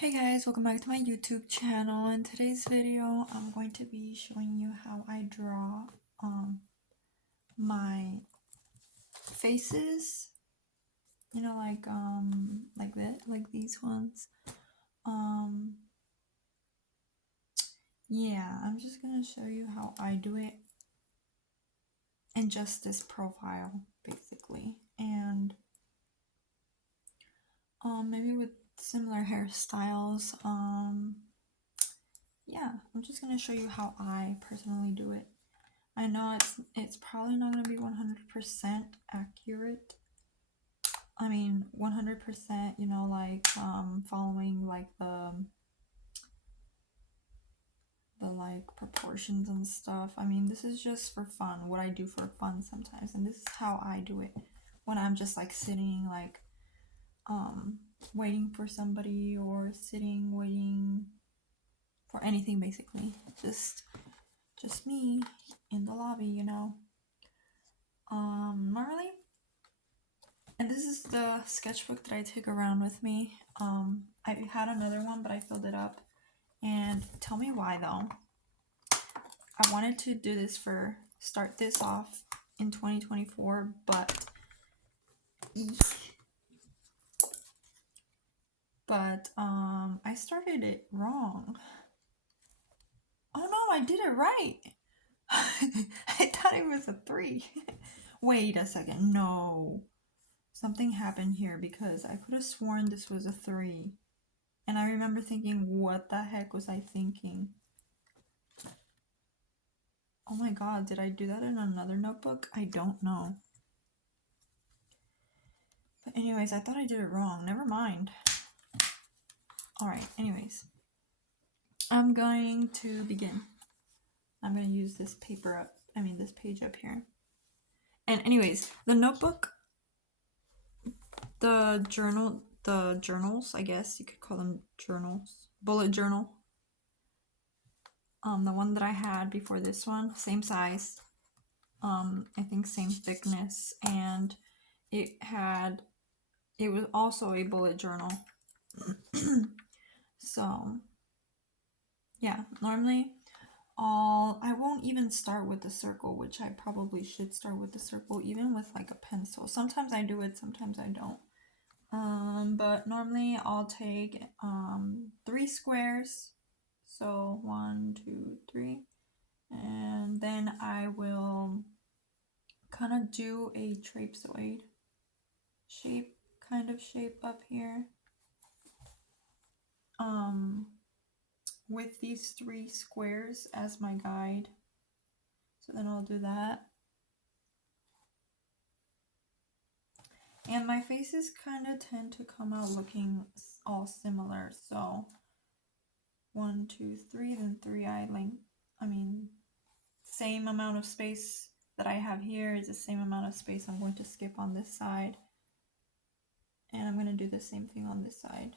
Hey guys, welcome back to my YouTube channel. In today's video, I'm going to be showing you how I draw my faces. You know, like that, like these ones. Yeah, I'm just gonna show you how I do it in just this profile, basically, and maybe with similar hairstyles. Yeah, I'm just gonna show you how I personally do it. I know it's probably not gonna be 100% accurate. I mean, 100%, you know, like following like the like proportions and stuff. I mean, this is just for fun, what I do for fun sometimes, and this is how I do it when I'm just like sitting like waiting for somebody, or sitting waiting for anything, basically. Just me in the lobby, you know. Normally, and this is the sketchbook that I took around with me. I had another one, but I filled it up. And tell me why though. I wanted to do this start this off in 2024, but I started it wrong. Oh no, I did it right. I thought it was a 3. Wait a second, no. Something happened here because I could have sworn this was a 3. And I remember thinking, what the heck was I thinking? Oh my god, did I do that in another notebook? I don't know. But anyways, I thought I did it wrong. Never mind. Alright, anyways. I'm going to begin. I'm going to use this page up here. And anyways, the notebook, the journals, I guess you could call them journals. Bullet journal. The one that I had before this one, same size. I think same thickness, and it was also a bullet journal. So yeah, normally I won't even start with the circle, which I probably should start with the circle, even with like a pencil. Sometimes I do it, sometimes I don't. But normally I'll take 3 squares. So 1, 2, 3. And then I will kind of do a trapezoid shape up here. With these 3 squares as my guide. So then I'll do that. And my faces kind of tend to come out looking all similar. So 1, 2, 3, then 3 same amount of space that I have here is the same amount of space I'm going to skip on this side. And I'm going to do the same thing on this side.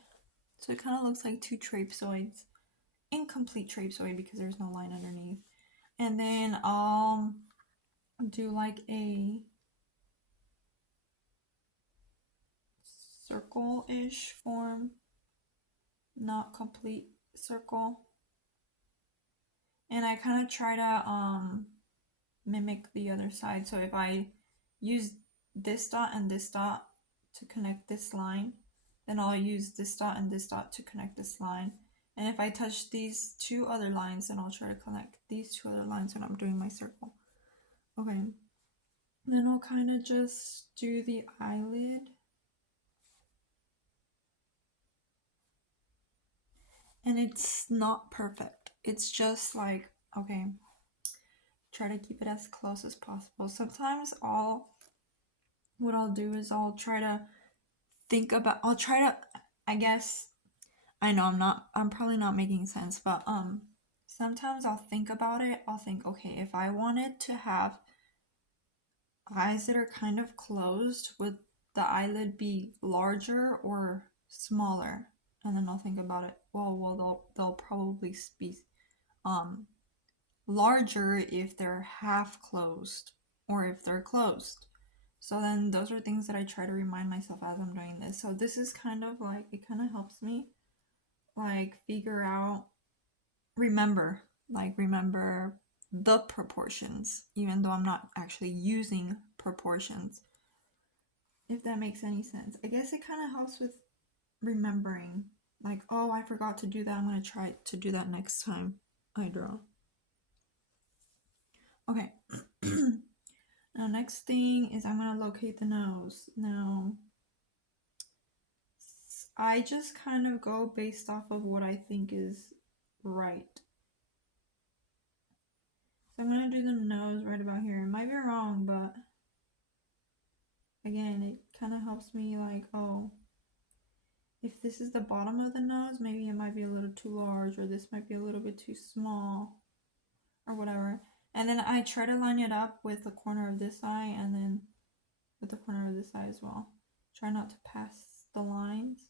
So it kind of looks like 2 trapezoids. Incomplete trapezoid because there's no line underneath. And then I'll do like a circle-ish form, not complete circle. And I kind of try to mimic the other side. So if I use this dot and this dot to connect this line, then I'll use this dot and this dot to connect this line. And if I touch these 2 other lines, then I'll try to connect these 2 other lines when I'm doing my circle. Okay. Then I'll kind of just do the eyelid. And it's not perfect. It's just like, okay, try to keep it as close as possible. Sometimes what I'll do is I'll try to I guess, I know I'm probably not making sense, but sometimes I'll think about it. I'll think, okay, if I wanted to have eyes that are kind of closed, would the eyelid be larger or smaller? And then I'll think about it. Well, they'll probably be larger if they're half closed or if they're closed. So then those are things that I try to remind myself as I'm doing this. So this is kind of like, it kind of helps me like remember the proportions, even though I'm not actually using proportions. If that makes any sense. I guess it kind of helps with remembering. Like, oh, I forgot to do that. I'm going to try to do that next time I draw. Okay. Now, next thing is I'm going to locate the nose. Now, I just kind of go based off of what I think is right. So I'm going to do the nose right about here. It might be wrong, but again, it kind of helps me like, oh, if this is the bottom of the nose, maybe it might be a little too large, or this might be a little bit too small, or whatever. And then I try to line it up with the corner of this eye and then with the corner of this eye as well. Try not to pass the lines.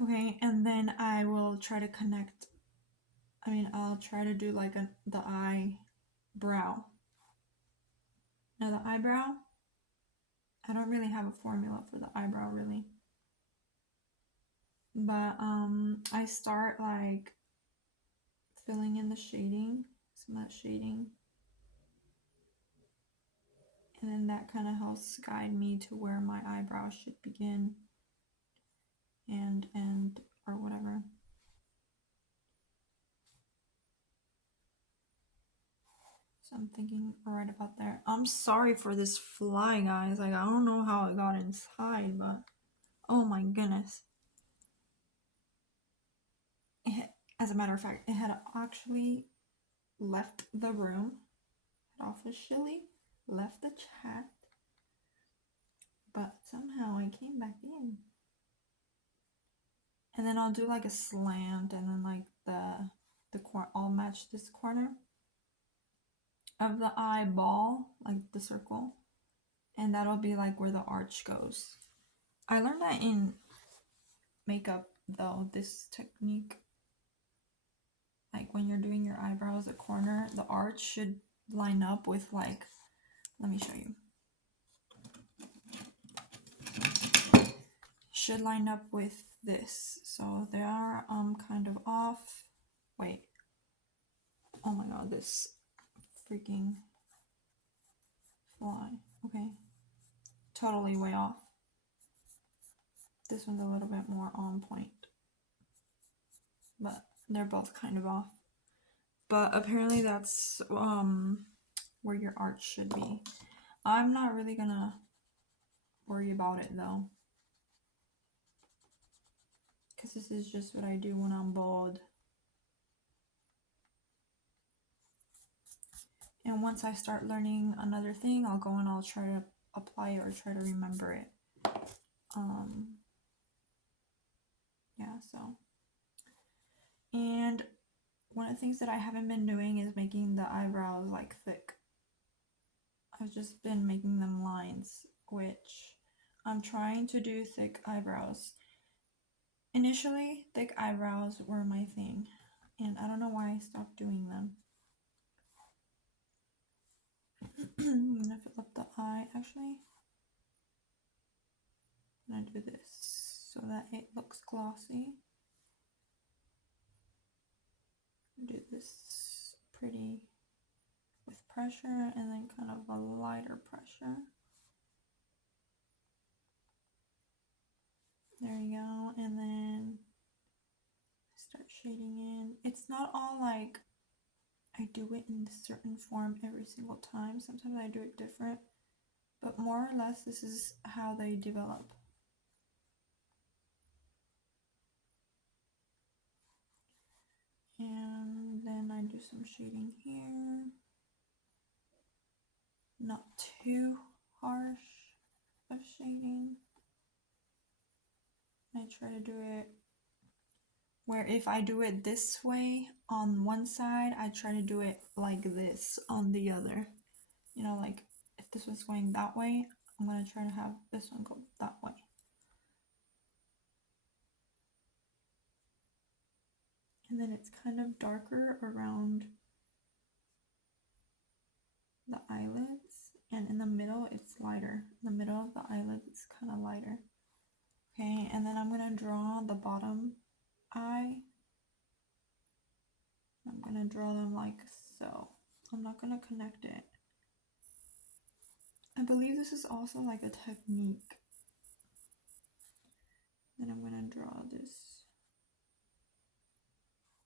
Okay, and then I will try to connect. I'll try to do like the eyebrow. Now the eyebrow, I don't really have a formula for the eyebrow really. But I start like filling in the shading, some of that shading. And then that kind of helps guide me to where my eyebrow should begin and end or whatever. So I'm thinking right about there. I'm sorry for this fly, guys. Like, I don't know how it got inside, but oh my goodness. As a matter of fact, it had actually left the room, officially left the chat, but somehow I came back in. And then I'll do like a slant, and then like the corner, I'll match this corner of the eyeball, like the circle, and that'll be like where the arch goes. I learned that in makeup though, this technique. Like when you're doing your eyebrows, a corner, the arch should line up with like, let me show you. Should line up with this. So they are kind of off. Wait. Oh my god, this freaking fly. Okay. Totally way off. This one's a little bit more on point. But they're both kind of off. But apparently that's where your arch should be. I'm not really gonna worry about it though, because this is just what I do when I'm bored. And once I start learning another thing, I'll go and I'll try to apply it or try to remember it. Yeah, so. And one of the things that I haven't been doing is making the eyebrows like thick. I've just been making them lines, which I'm trying to do thick eyebrows. Initially, thick eyebrows were my thing, and I don't know why I stopped doing them. I'm gonna fill up the eye, actually. I'm gonna do this so that it looks glossy. Do this pretty with pressure and then kind of a lighter pressure. There you go. And then start shading in. It's not all like I do it in a certain form every single time. Sometimes I do it different, but more or less this is how they develop. And then I do some shading here. Not too harsh of shading. I try to do it where if I do it this way on one side, I try to do it like this on the other. You know, like if this was going that way, I'm going to try to have this one go that way. And then it's kind of darker around the eyelids, and in the middle it's lighter. In the middle of the eyelids it's kind of lighter. Okay, and then I'm gonna draw the bottom eye. I'm gonna draw them like so. I'm not gonna connect it. I believe this is also like a technique. Then I'm gonna draw this,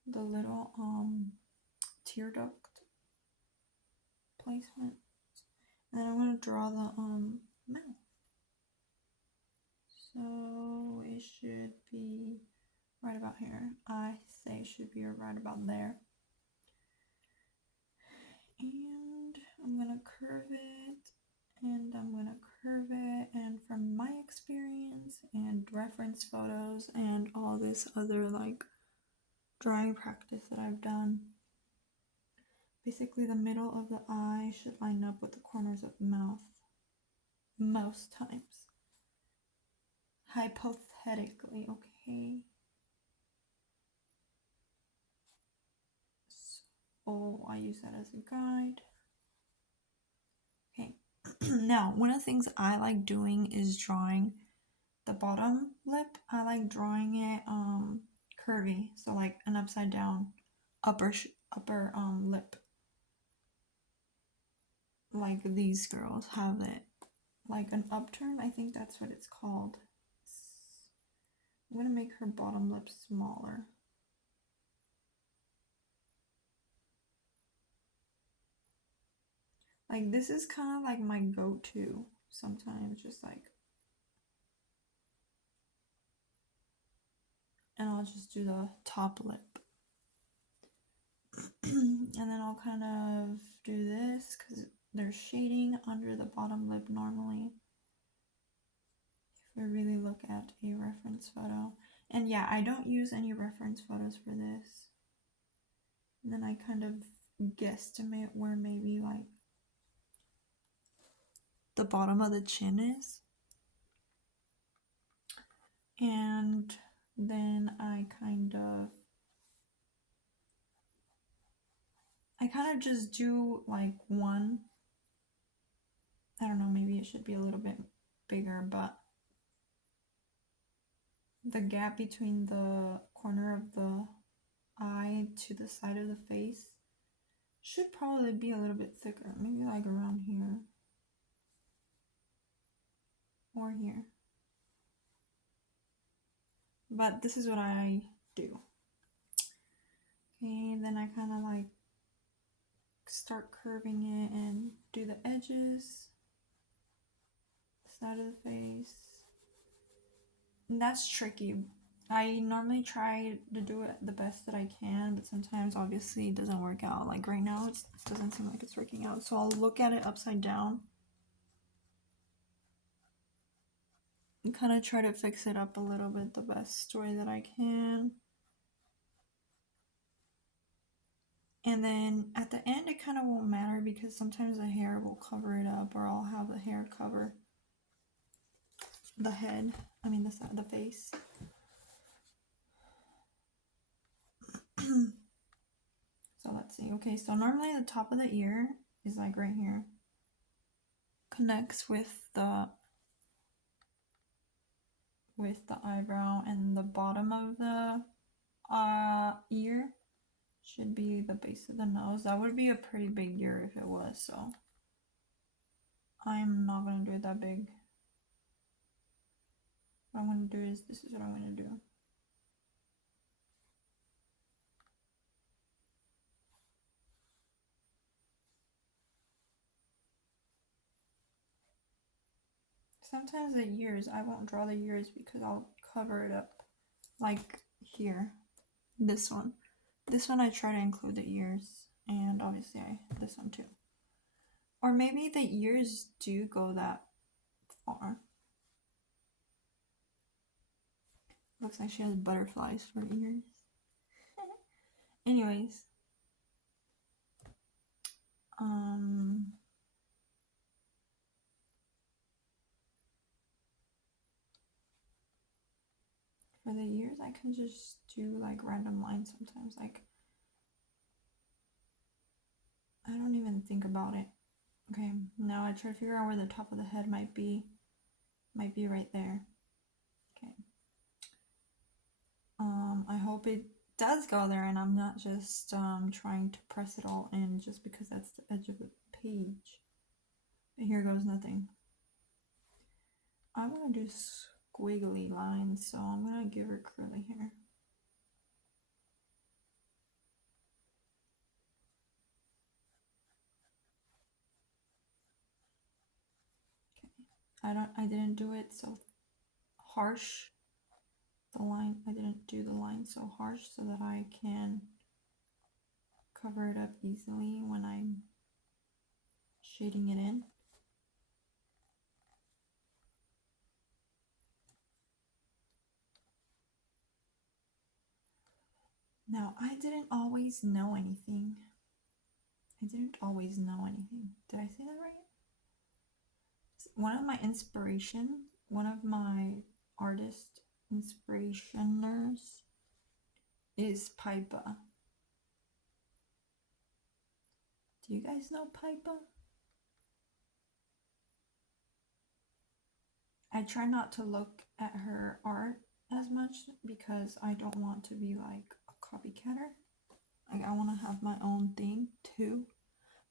the little tear duct placement. And then I'm gonna draw the mouth. So it should be right about here. I say it should be right about there. And I'm gonna curve it, and I'm gonna curve it, and from my experience and reference photos and all this other like drawing practice that I've done, basically the middle of the eye should line up with the corners of the mouth most times. Hypothetically, okay? So I use that as a guide. Okay. Now, one of the things I like doing is drawing the bottom lip. I like drawing it curvy, so like an upside down upper lip, like these girls have it, like an upturn. I think that's what it's called. I'm gonna make her bottom lip smaller. Like this is kind of like my go-to sometimes, just like, and I'll just do the top lip. And then I'll kind of do this because there's shading under the bottom lip normally, if we really look at a reference photo. And yeah, I don't use any reference photos for this. And then I kind of guesstimate where maybe like the bottom of the chin is. And then I kind of just do like one, I don't know, maybe it should be a little bit bigger, but the gap between the corner of the eye to the side of the face should probably be a little bit thicker, maybe like around here or here. But this is what I do. Okay, then I kind of like start curving it and do the edges, side of the face. And that's tricky. I normally try to do it the best that I can, but sometimes obviously it doesn't work out. Like right now, it doesn't seem like it's working out. So I'll look at it upside down and kind of try to fix it up a little bit the best way that I can. And then at the end, it kind of won't matter because sometimes the hair will cover it up, or I'll have the hair cover the head, I mean the side of the face. So let's see. Okay, so normally the top of the ear is like right here, connects with the eyebrow, and the bottom of the ear should be the base of the nose. That would be a pretty big ear if it was, so I'm not gonna do it that big. What I'm gonna do is, this is what I'm gonna do. Sometimes the ears, I won't draw the ears because I'll cover it up, like here, this one. This one I try to include the ears, and obviously this one too. Or maybe the ears do go that far. Looks like she has butterflies for ears. Anyways. For the ears, I can just do like random lines sometimes. Like, I don't even think about it. Okay, now I try to figure out where the top of the head might be. Might be right there. Okay. I hope it does go there and I'm not just trying to press it all in just because that's the edge of the page. But here goes nothing. I want to do squiggly lines, so I'm going to give her curly hair. Okay. I didn't do it so harsh. I didn't do the line so harsh so that I can cover it up easily when I'm shading it in. Now, I didn't always know anything. I didn't always know anything. Did I say that right? One of my artist inspirationers is Pipa. Do you guys know Pipa? I try not to look at her art as much because I don't want to be like a copycatter. Like, I want to have my own thing too.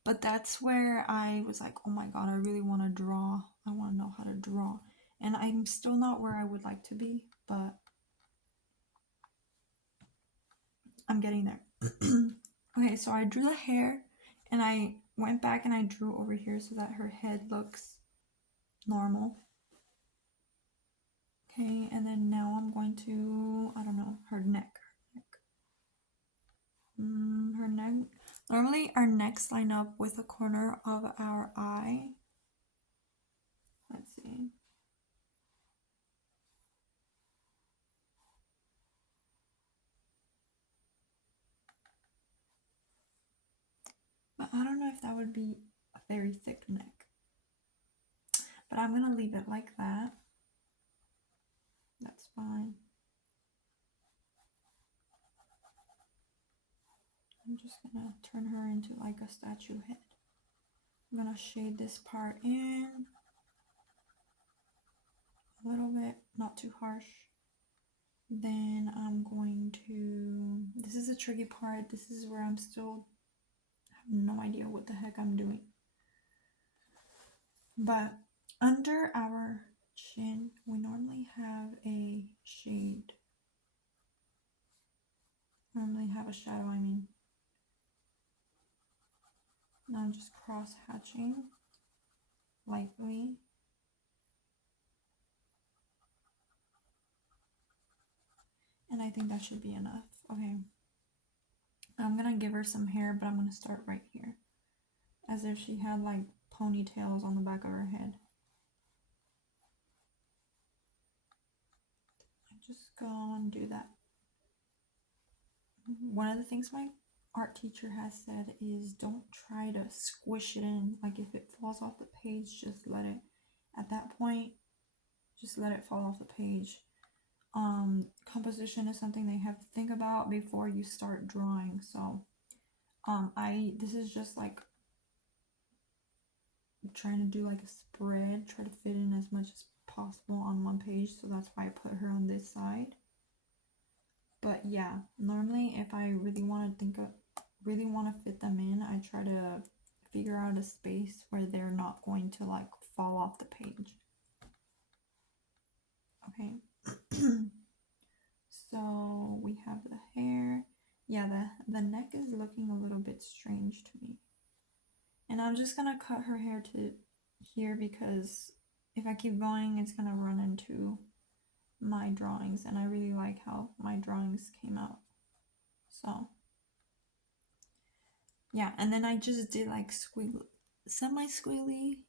But that's where I was like, oh my god, I really want to draw. I want to know how to draw. And I'm still not where I would like to be, but I'm getting there. Okay, so I drew the hair and I went back and I drew over here so that her head looks normal. Okay, and then now I'm going to, I don't know, her neck. Her neck. Normally our necks line up with the corner of our eye. Let's see. But I don't know if that would be a very thick neck. But I'm going to leave it like that. That's fine. I'm just going to turn her into like a statue head. I'm going to shade this part in a little bit, not too harsh. Then I'm going to, this is a tricky part. This is where I'm still have no idea what the heck I'm doing. But under our chin, we normally have a shade. Normally have a shadow, I mean. Now I'm just cross hatching lightly. And I think that should be enough. Okay. I'm gonna give her some hair, but I'm gonna start right here. As if she had like ponytails on the back of her head. I just go and do that. One of the things my art teacher has said is don't try to squish it in. Like if it falls off the page, just let it, at that point, just let it fall off the page. Composition is something they have to think about before you start drawing. So this is just like trying to do like a spread, try to fit in as much as possible on one page, so that's why I put her on this side. But yeah, normally if I really want to fit them in, I try to figure out a space where they're not going to like fall off the page. Okay. So we have the hair. Yeah, the neck is looking a little bit strange to me. And I'm just gonna cut her hair to here because if I keep going, it's gonna run into my drawings, and I really like how my drawings came out. So yeah, and then I just did like semi-squiggly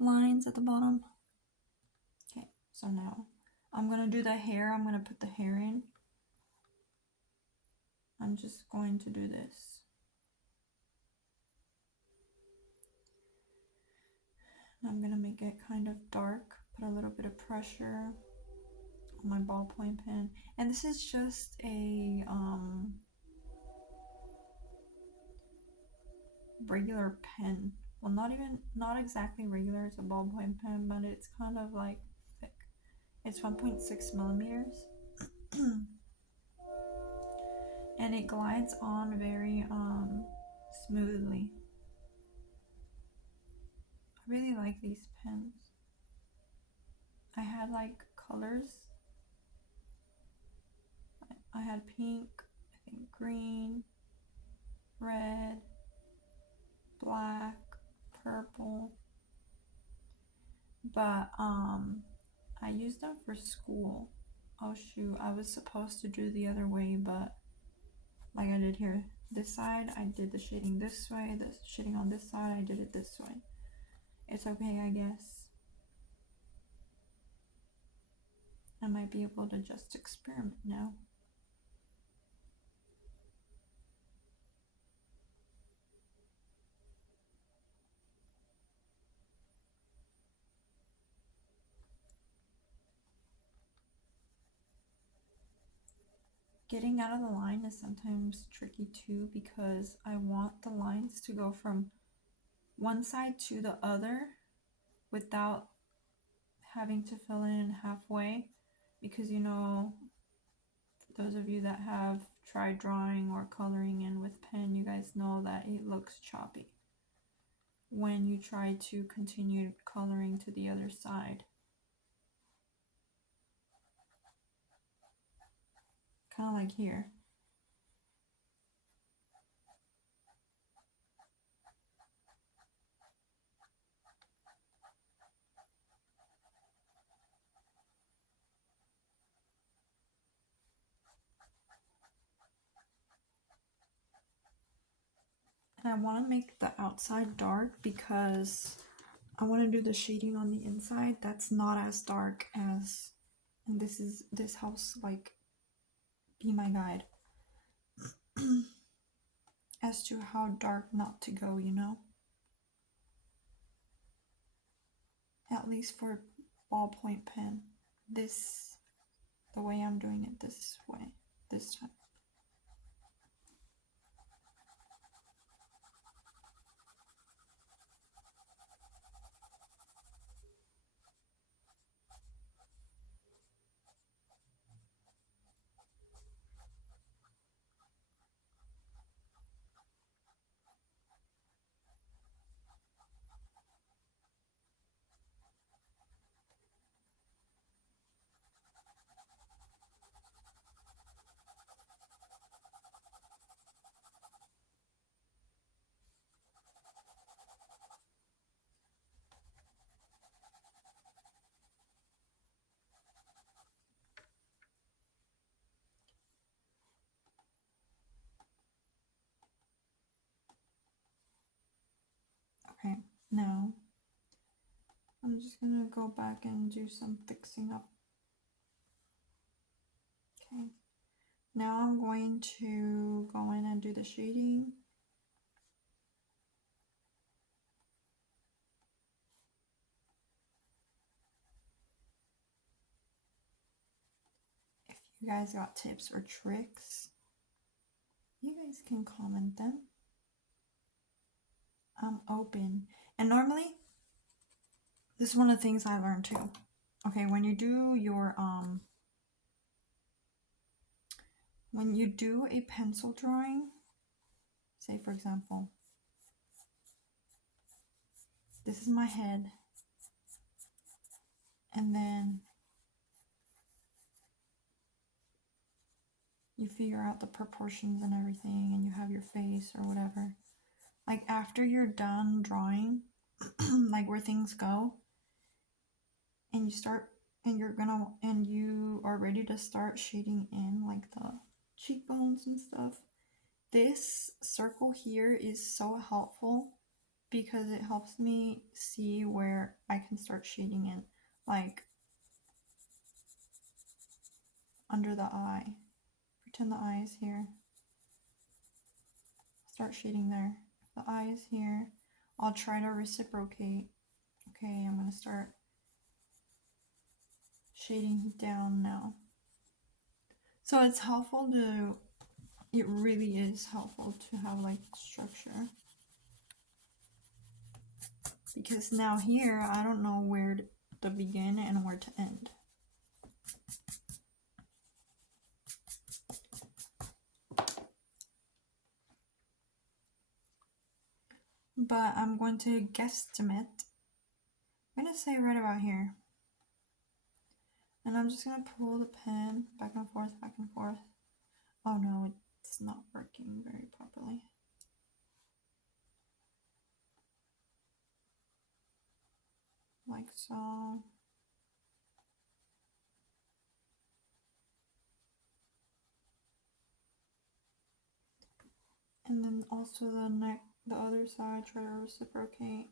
lines at the bottom. Okay, so now I'm gonna do the hair. I'm gonna put the hair in. I'm just going to do this. I'm gonna make it kind of dark, put a little bit of pressure on my ballpoint pen, and this is just a regular pen. Well, not exactly regular, it's a ballpoint pen, but it's kind of like thick. It's 1.6 millimeters. and it glides on very smoothly. I really like these pens. I had like colors. I had pink, I think green, red, black, purple. But I used them for school. Oh shoot, I was supposed to do the other way, but like I did here, this side I did the shading this way, the shading on this side I did it this way. It's okay, I guess. I might be able to just experiment now. Getting out of the line is sometimes tricky too, because I want the lines to go from one side to the other without having to fill in halfway, because you know, those of you that have tried drawing or coloring in with pen, you guys know that it looks choppy when you try to continue coloring to the other side. Kind of like here. And I want to make the outside dark because I want to do the shading on the inside that's not as dark as, and this helps like be my guide as to how dark not to go, you know, at least for ballpoint pen. This, the way I'm doing it this way, this time. Okay, now I'm just gonna go back and do some fixing up. Okay, now I'm going to go in and do the shading. If you guys got tips or tricks, you guys can comment them. I'm open. And normally, this is one of the things I learned too. Okay, when you do a pencil drawing, say for example, this is my head, and then you figure out the proportions and everything, and you have your face or whatever. Like after you're done drawing, like where things go, and you are ready to start shading in like the cheekbones and stuff. This circle here is so helpful because it helps me see where I can start shading in, like under the eye. Pretend the eye is here. Start shading there. If the eye is here, I'll try to reciprocate. Okay, I'm gonna start shading down now. So it's helpful to, it really is helpful to have like structure. Because now here, I don't know where to begin and where to end. but I'm going to guesstimate. I'm going to say right about here. And I'm just going to pull the pen back and forth, back and forth. Oh no, it's not working very properly. Like so. And then also the neck, the other side, try to reciprocate.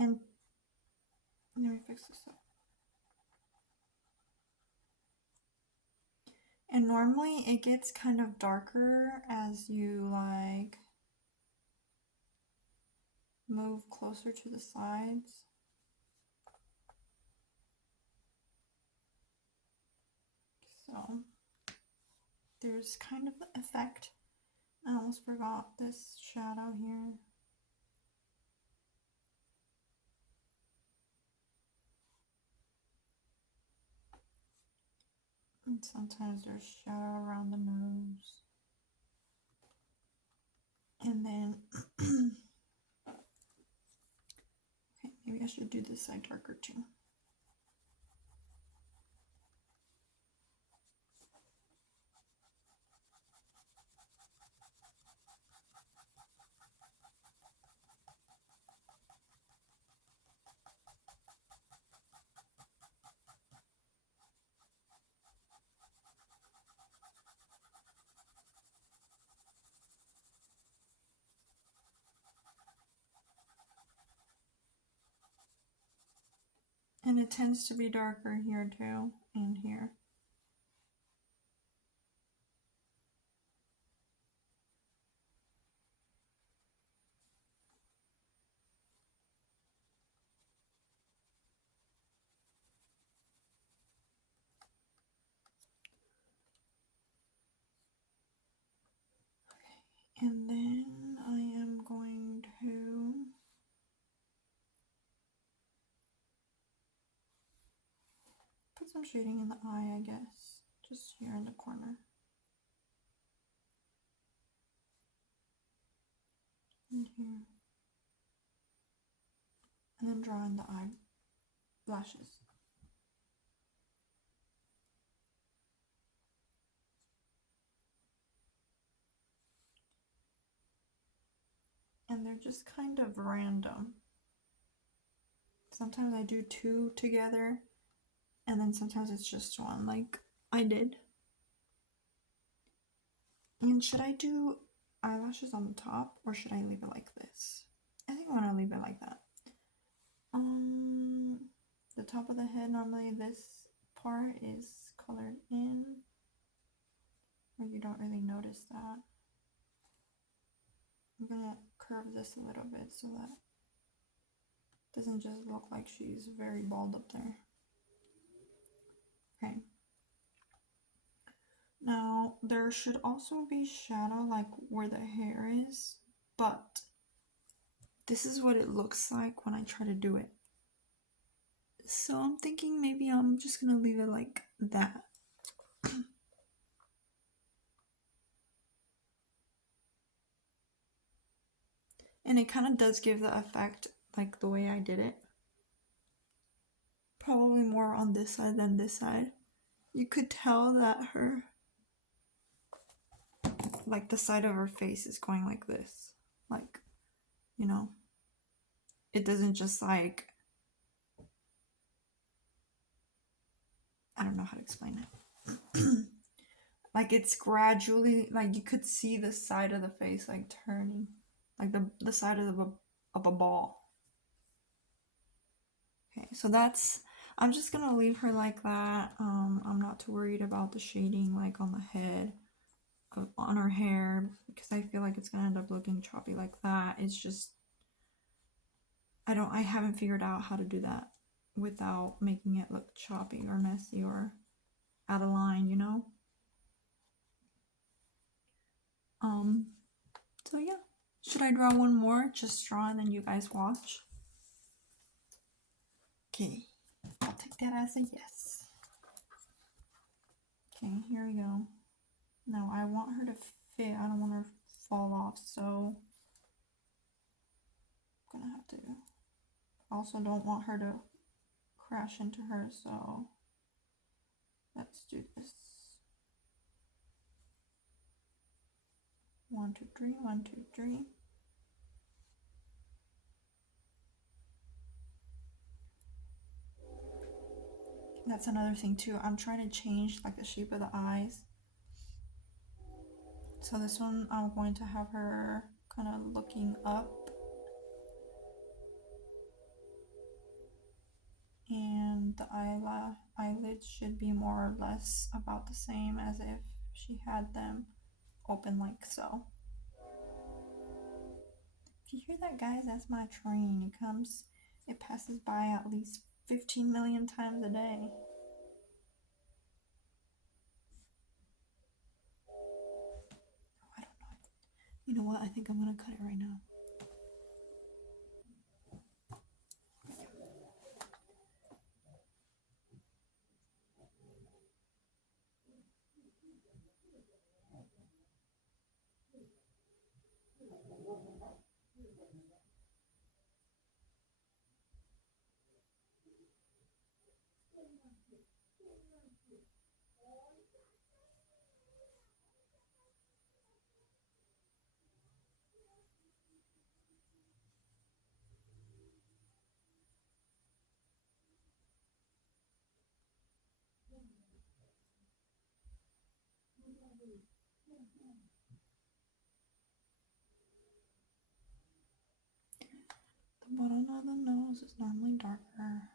And let me fix this up. And normally it gets kind of darker as you like move closer to the sides. So there's kind of the effect. I almost forgot this shadow here. And sometimes there's shadow around the nose. And then, okay, maybe I should do this side darker too. And it tends to be darker here too, and here. And then I am going to put some shading in the eye, I guess, just here in the corner. And here. And then draw in the eyelashes. And they're just kind of random. Sometimes I do two together, and then sometimes it's just one, like I did. And should I do eyelashes on the top, or should I leave it like this? I think I want to leave it like that. The top of the head, normally this part is colored in, where you don't really notice that. I'm gonna curve this a little bit so that it doesn't just look like she's very bald up there. Okay. Now, there should also be shadow like where the hair is, but this is what it looks like when I try to do it. So I'm thinking maybe I'm just gonna leave it like that. And it kind of does give the effect like the way I did it. Probably more on this side than this side. You could tell that her, like the side of her face is going like this. Like, you know, it doesn't just like, I don't know how to explain it. Like it's gradually, like you could see the side of the face like turning, like the side of a ball. Okay, so that's, I'm just gonna leave her like that. I'm not too worried about the shading like on the head, on her hair, because I feel like it's gonna end up looking choppy like that. It's just, I haven't figured out how to do that without making it look choppy or messy or out of line, you know? So yeah. Should I draw one more? Just draw and then you guys watch. Okay. I'll take that as a yes. Okay, here we go. Now I want her to fit. I don't want her to fall off, so I'm gonna have to. I also don't want her to crash into her, so let's do this. 1, 2, 3, 1, 2, 3. That's another thing too. I'm trying to change like the shape of the eyes. So this one, I'm going to have her kind of looking up, and the eyelids should be more or less about the same as if she had them open like so. If you hear that, guys, that's my train. It passes by at least 15 million times a day. I don't know. You know what? I think I'm gonna cut it right now. The bottom of the nose is normally darker.